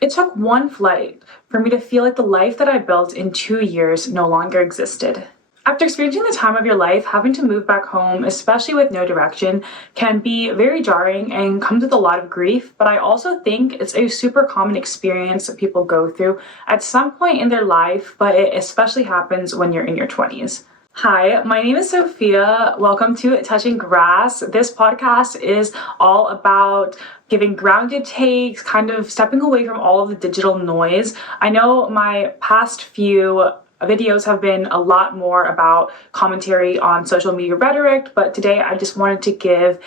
It took one flight for me to feel like the life that I built in 2 years no longer existed. After experiencing the time of your life, having to move back home, especially with no direction, can be very jarring and comes with a lot of grief, but I also think it's a super common experience that people go through at some point in their life, but it especially happens when you're in your 20s. Hi, my name is Sophia. Welcome to Touching Grass. This podcast is all about giving grounded takes, kind of stepping away from all of the digital noise. I know my past few videos have been a lot more about commentary on social media rhetoric, but today I just wanted to give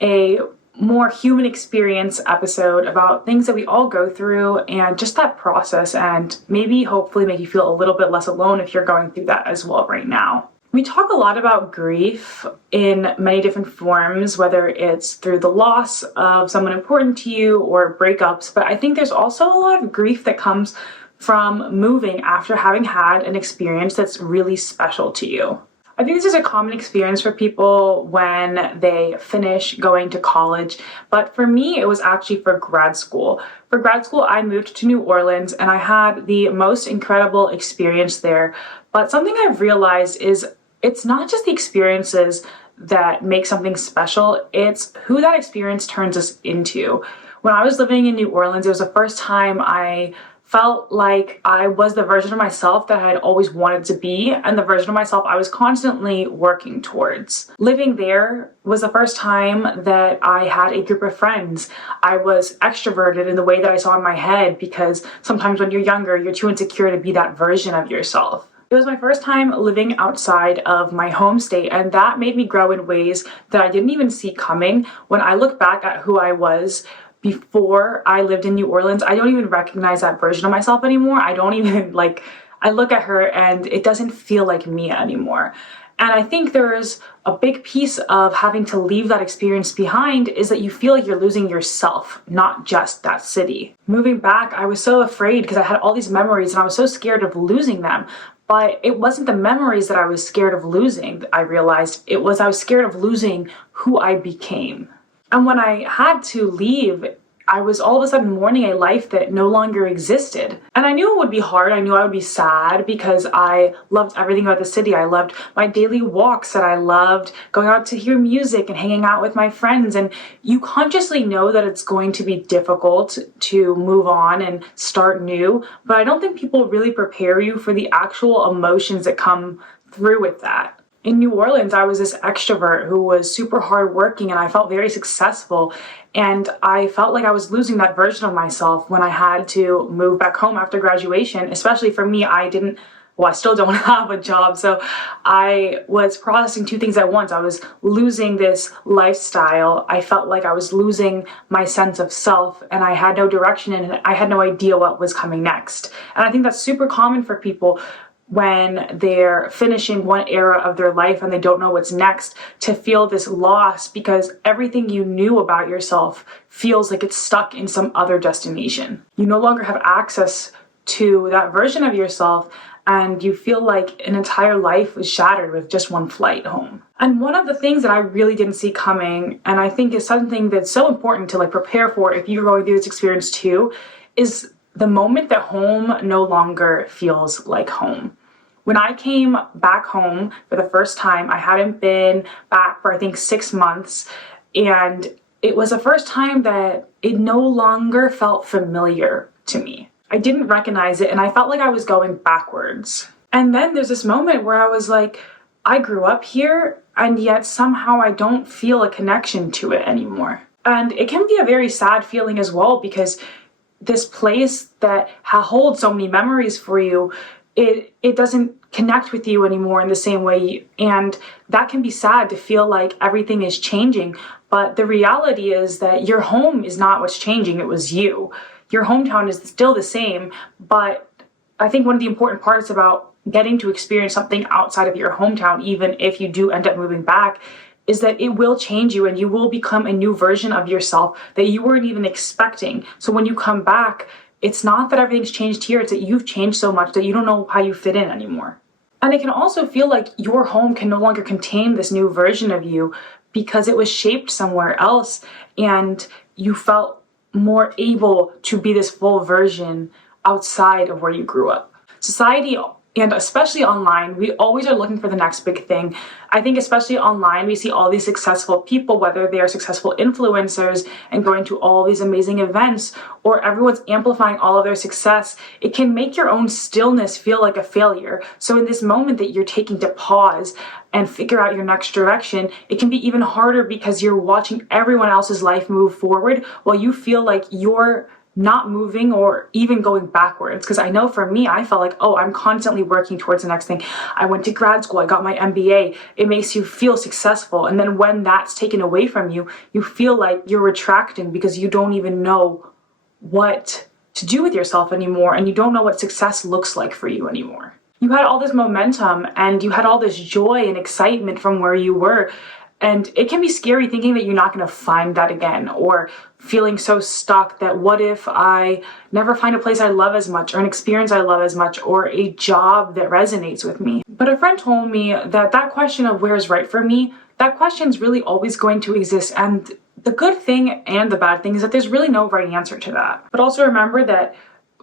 a more human experience episode about things that we all go through and just that process, and maybe hopefully make you feel a little bit less alone if you're going through that as well right now. We talk a lot about grief in many different forms, whether it's through the loss of someone important to you or breakups, but I think there's also a lot of grief that comes from moving after having had an experience that's really special to you. I think this is a common experience for people when they finish going to college, but for me, it was actually for grad school. For grad school, I moved to New Orleans and I had the most incredible experience there. But something I've realized is it's not just the experiences that make something special, it's who that experience turns us into. When I was living in New Orleans, it was the first time I felt like I was the version of myself that I had always wanted to be, and the version of myself I was constantly working towards. Living there was the first time that I had a group of friends. I was extroverted in the way that I saw in my head, because sometimes when you're younger, you're too insecure to be that version of yourself. It was my first time living outside of my home state, and that made me grow in ways that I didn't even see coming. When I look back at who I was before I lived in New Orleans, I don't even recognize that version of myself anymore. I don't even I look at her and it doesn't feel like me anymore. And I think there's a big piece of having to leave that experience behind is that you feel like you're losing yourself, not just that city. Moving back, I was so afraid because I had all these memories and I was so scared of losing them. But it wasn't the memories that I was scared of losing, I realized. I was scared of losing who I became. And when I had to leave, I was all of a sudden mourning a life that no longer existed. And I knew it would be hard. I knew I would be sad because I loved everything about the city. I loved my daily walks, and I loved going out to hear music and hanging out with my friends. And you consciously know that it's going to be difficult to move on and start new, but I don't think people really prepare you for the actual emotions that come through with that. In New Orleans, I was this extrovert who was super hardworking and I felt very successful. And I felt like I was losing that version of myself when I had to move back home after graduation. Especially for me, I still don't have a job. So I was processing two things at once. I was losing this lifestyle. I felt like I was losing my sense of self and I had no direction and I had no idea what was coming next. And I think that's super common for people when they're finishing one era of their life and they don't know what's next, to feel this loss because everything you knew about yourself feels like it's stuck in some other destination. You no longer have access to that version of yourself and you feel like an entire life was shattered with just one flight home. And one of the things that I really didn't see coming, and I think is something that's so important to prepare for if you're going through this experience too, is the moment that home no longer feels like home. When I came back home for the first time, I hadn't been back for I think 6 months, and it was the first time that it no longer felt familiar to me. I didn't recognize it and I felt like I was going backwards. And then there's this moment where I was like, I grew up here and yet somehow I don't feel a connection to it anymore. And it can be a very sad feeling as well, because this place that holds so many memories for you, it doesn't connect with you anymore in the same way, and that can be sad to feel like everything is changing. But the reality is that your home is not what's changing, it was you. Your hometown is still the same, but I think one of the important parts about getting to experience something outside of your hometown, even if you do end up moving back, is that it will change you and you will become a new version of yourself that you weren't even expecting. So when you come back, it's not that everything's changed here, it's that you've changed so much that you don't know how you fit in anymore. And it can also feel like your home can no longer contain this new version of you because it was shaped somewhere else and you felt more able to be this full version outside of where you grew up. Society, and especially online, we always are looking for the next big thing. I think especially online, we see all these successful people, whether they are successful influencers and going to all these amazing events, or everyone's amplifying all of their success. It can make your own stillness feel like a failure. So in this moment that you're taking to pause and figure out your next direction, it can be even harder because you're watching everyone else's life move forward while you feel like you're not moving or even going backwards. Because I know for me, I felt like, oh, I'm constantly working towards the next thing. I went to grad school, I got my MBA. It makes you feel successful. And then when that's taken away from you, you feel like you're retracting because you don't even know what to do with yourself anymore. And you don't know what success looks like for you anymore. You had all this momentum and you had all this joy and excitement from where you were. And it can be scary thinking that you're not going to find that again, or feeling so stuck that what if I never find a place I love as much, or an experience I love as much, or a job that resonates with me. But a friend told me that that question of where is right for me, that question is really always going to exist. And the good thing and the bad thing is that there's really no right answer to that. But also remember that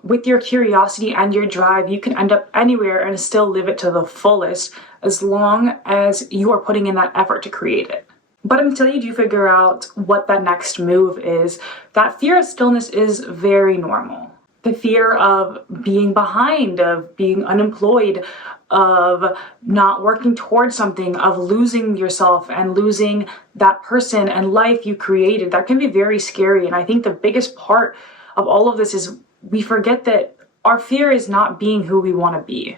with your curiosity and your drive, you can end up anywhere and still live it to the fullest, as long as you are putting in that effort to create it. But until you do figure out what that next move is, that fear of stillness is very normal. The fear of being behind, of being unemployed, of not working towards something, of losing yourself and losing that person and life you created, that can be very scary. And I think the biggest part of all of this is we forget that our fear is not being who we want to be.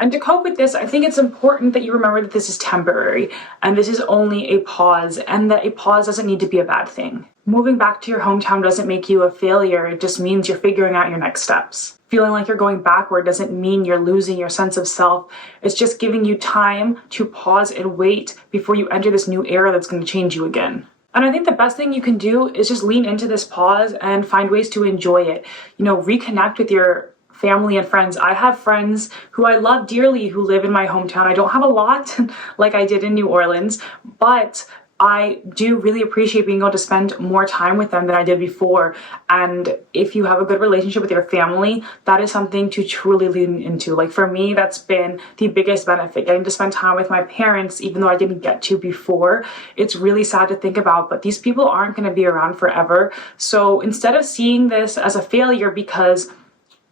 And to cope with this, I think it's important that you remember that this is temporary and this is only a pause, and that a pause doesn't need to be a bad thing. Moving back to your hometown doesn't make you a failure. It just means you're figuring out your next steps. Feeling like you're going backward doesn't mean you're losing your sense of self. It's just giving you time to pause and wait before you enter this new era that's going to change you again. And I think the best thing you can do is just lean into this pause and find ways to enjoy it. Reconnect with your family and friends. I have friends who I love dearly who live in my hometown. I don't have a lot like I did in New Orleans, but I do really appreciate being able to spend more time with them than I did before. And if you have a good relationship with your family, that is something to truly lean into. Like for me, that's been the biggest benefit, getting to spend time with my parents, even though I didn't get to before. It's really sad to think about, but these people aren't going to be around forever. So instead of seeing this as a failure because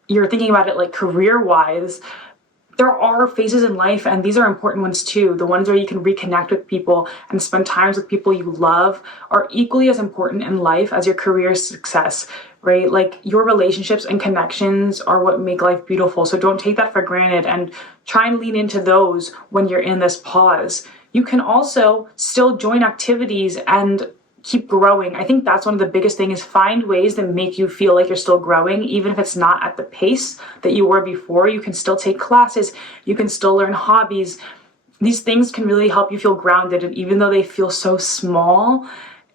you're thinking about it like career-wise, there are phases in life, and these are important ones too. The ones where you can reconnect with people and spend times with people you love are equally as important in life as your career success, right? Like your relationships and connections are what make life beautiful. So don't take that for granted and try and lean into those when you're in this pause. You can also still join activities and keep growing. I think that's one of the biggest things, is find ways that make you feel like you're still growing, even if it's not at the pace that you were before. You can still take classes, you can still learn hobbies. These things can really help you feel grounded, and even though they feel so small,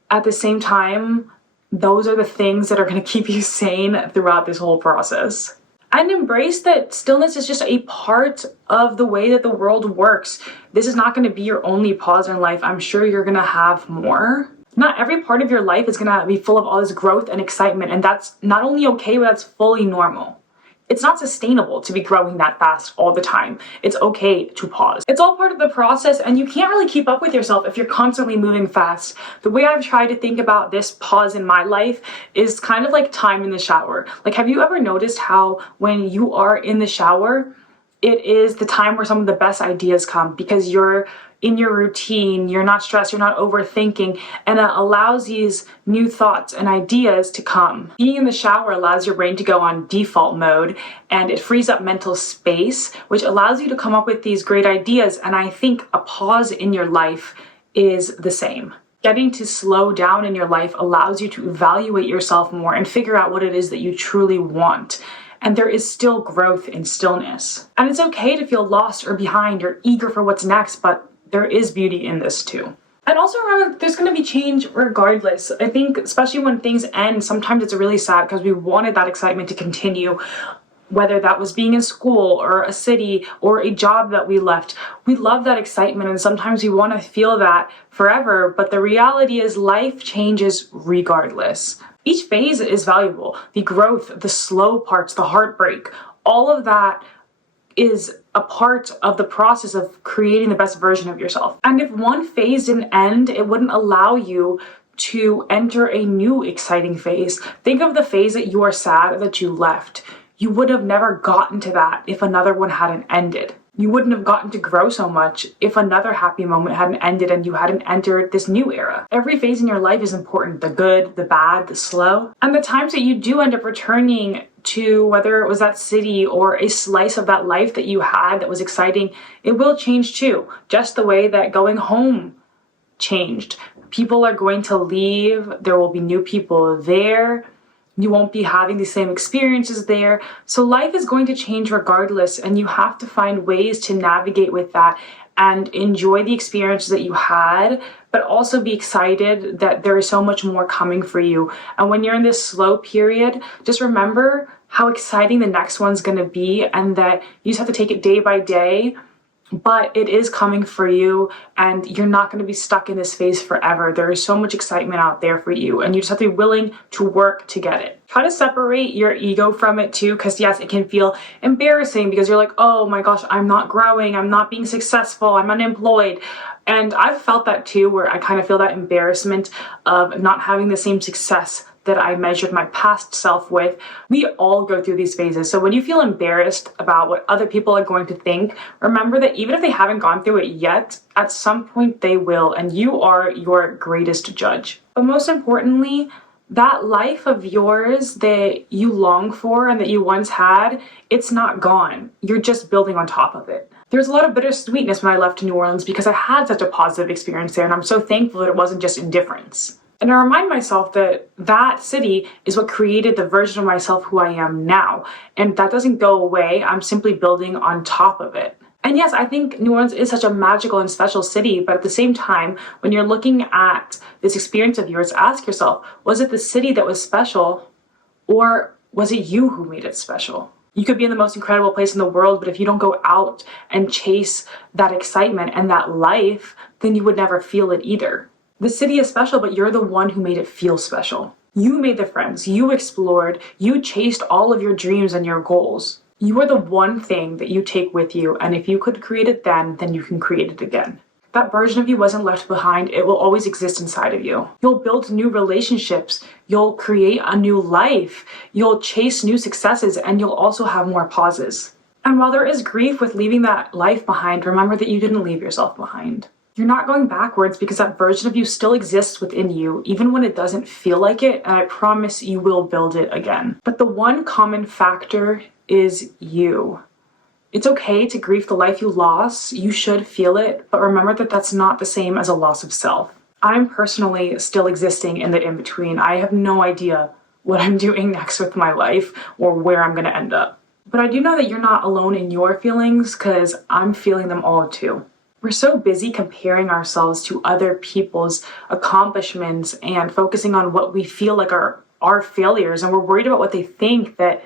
at the same time, those are the things that are going to keep you sane throughout this whole process. And embrace that stillness is just a part of the way that the world works. This is not going to be your only pause in life. I'm sure you're going to have more. Not every part of your life is going to be full of all this growth and excitement, and that's not only okay, but that's fully normal. It's not sustainable to be growing that fast all the time. It's okay to pause. It's all part of the process, and you can't really keep up with yourself if you're constantly moving fast. The way I've tried to think about this pause in my life is kind of like time in the shower. Like, have you ever noticed how when you are in the shower, it is the time where some of the best ideas come, because you're in your routine, you're not stressed, you're not overthinking, and it allows these new thoughts and ideas to come. Being in the shower allows your brain to go on default mode, and it frees up mental space, which allows you to come up with these great ideas. And I think a pause in your life is the same. Getting to slow down in your life allows you to evaluate yourself more and figure out what it is that you truly want. And there is still growth in stillness. And it's okay to feel lost or behind or eager for what's next, but there is beauty in this too. And also remember, there's going to be change regardless. I think especially when things end, sometimes it's really sad because we wanted that excitement to continue, whether that was being in school or a city or a job that we left. We love that excitement, and sometimes we want to feel that forever, but the reality is life changes regardless. Each phase is valuable. The growth, the slow parts, the heartbreak, all of that is a part of the process of creating the best version of yourself. And if one phase didn't end, it wouldn't allow you to enter a new exciting phase. Think of the phase that you are sad that you left. You would have never gotten to that if another one hadn't ended. You wouldn't have gotten to grow so much if another happy moment hadn't ended and you hadn't entered this new era. Every phase in your life is important, the good, the bad, the slow. And the times that you do end up returning to, whether it was that city or a slice of that life that you had that was exciting, it will change too. Just the way that going home changed. People are going to leave, there will be new people there. You won't be having the same experiences there. So life is going to change regardless, and you have to find ways to navigate with that and enjoy the experiences that you had, but also be excited that there is so much more coming for you. And when you're in this slow period, just remember how exciting the next one's gonna be, and that you just have to take it day by day. But it is coming for you, and you're not going to be stuck in this phase forever. There is so much excitement out there for you, and you just have to be willing to work to get it. Try to separate your ego from it too, because yes, it can feel embarrassing because you're like, oh my gosh, I'm not growing, I'm not being successful, I'm unemployed. And I've felt that too, where I kind of feel that embarrassment of not having the same success that I measured my past self with. We all go through these phases. So when you feel embarrassed about what other people are going to think, remember that even if they haven't gone through it yet, at some point they will, and you are your greatest judge. But most importantly, that life of yours that you long for and that you once had, it's not gone. You're just building on top of it. There's a lot of bittersweetness when I left New Orleans because I had such a positive experience there, and I'm so thankful that it wasn't just indifference. And I remind myself that that city is what created the version of myself who I am now. And that doesn't go away. I'm simply building on top of it. And yes, I think New Orleans is such a magical and special city, but at the same time, when you're looking at this experience of yours, ask yourself, was it the city that was special, or was it you who made it special? You could be in the most incredible place in the world, but if you don't go out and chase that excitement and that life, then you would never feel it either. The city is special, but you're the one who made it feel special. You made the friends, you explored, you chased all of your dreams and your goals. You are the one thing that you take with you, and if you could create it then you can create it again. That version of you wasn't left behind, it will always exist inside of you. You'll build new relationships, you'll create a new life, you'll chase new successes, and you'll also have more pauses. And while there is grief with leaving that life behind, remember that you didn't leave yourself behind. You're not going backwards because that version of you still exists within you, even when it doesn't feel like it, and I promise you will build it again. But the one common factor is you. It's okay to grieve the life you lost, you should feel it, but remember that that's not the same as a loss of self. I'm personally still existing in the in-between. I have no idea what I'm doing next with my life or where I'm gonna end up. But I do know that you're not alone in your feelings, because I'm feeling them all too. We're so busy comparing ourselves to other people's accomplishments and focusing on what we feel like are our failures, and we're worried about what they think that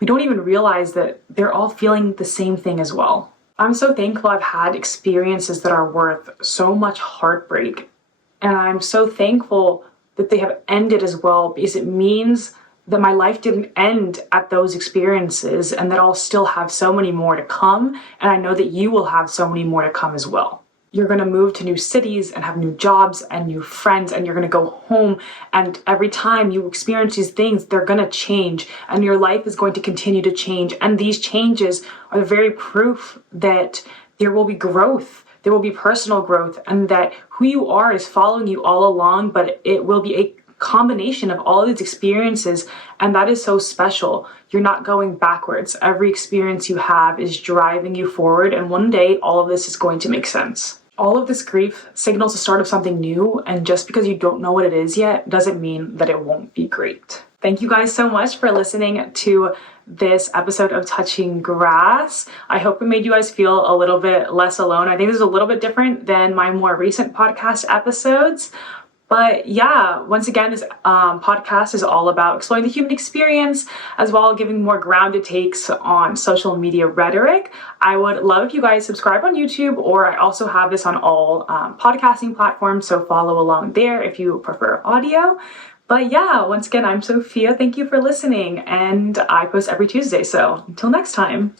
we don't even realize that they're all feeling the same thing as well. I'm so thankful I've had experiences that are worth so much heartbreak, and I'm so thankful that they have ended as well, because it means that my life didn't end at those experiences, and that I'll still have so many more to come, and I know that you will have so many more to come as well. You're gonna move to new cities and have new jobs and new friends, and you're gonna go home, and every time you experience these things, they're gonna change, and your life is going to continue to change, and these changes are the very proof that there will be growth, there will be personal growth, and that who you are is following you all along, but it will be a combination of all of these experiences, and that is so special. You're not going backwards. Every experience you have is driving you forward, and one day all of this is going to make sense. All of this grief signals the start of something new, and just because you don't know what it is yet doesn't mean that it won't be great. Thank you guys so much for listening to this episode of Touching Grass. I hope it made you guys feel a little bit less alone. I think this is a little bit different than my more recent podcast episodes. But yeah, once again, this podcast is all about exploring the human experience, as well as giving more grounded takes on social media rhetoric. I would love if you guys subscribe on YouTube, or I also have this on all podcasting platforms, so follow along there if you prefer audio. But yeah, once again, I'm Sophia. Thank you for listening, and I post every Tuesday, so until next time.